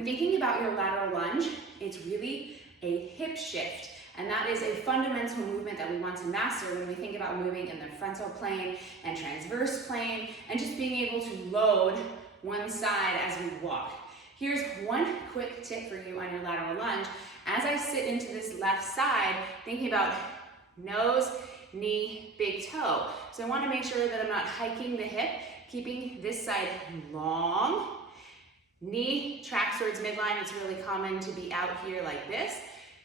When thinking about your lateral lunge, it's really a hip shift. And that is a fundamental movement that we want to master when we think about moving in the frontal plane and transverse plane and just being able to load one side as we walk. Here's one quick tip for you on your lateral lunge. As I sit into this left side, thinking about nose, knee, big toe. So I want to make sure that I'm not hiking the hip, keeping this side long. Knee tracks towards midline. It's really common to be out here like this.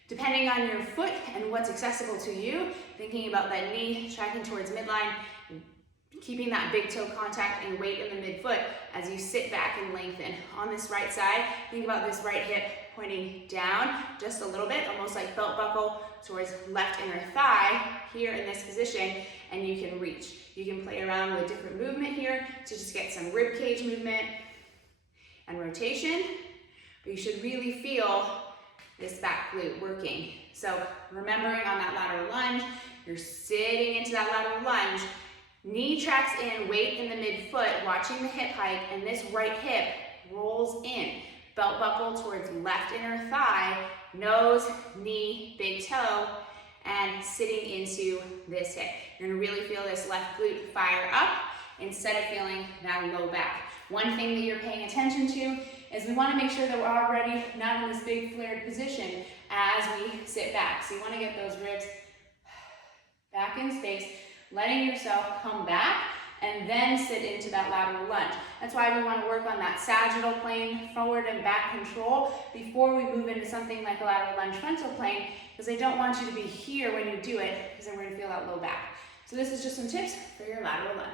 Depending on your foot and what's accessible to you, thinking about that knee tracking towards midline, keeping that big toe contact and weight in the midfoot as you sit back and lengthen. On this right side, think about this right hip pointing down just a little bit, almost like belt buckle towards left inner thigh here in this position, and you can reach. You can play around with different movement here to just get some rib cage movement and rotation, but you should really feel this back glute working. So remembering on that lateral lunge, you're sitting into that lateral lunge, knee tracks in, weight in the midfoot, watching the hip hike, and this right hip rolls in. Belt buckle towards left inner thigh, nose, knee, big toe, and sitting into this hip. You're gonna really feel this left glute fire up instead of feeling that low back. One thing that you're paying attention to is we want to make sure that we're already not in this big flared position as we sit back. So you want to get those ribs back in space, letting yourself come back and then sit into that lateral lunge. That's why we want to work on that sagittal plane, forward and back control before we move into something like a lateral lunge frontal plane, because I don't want you to be here when you do it, because then we're going to feel that low back. So this is just some tips for your lateral lunge.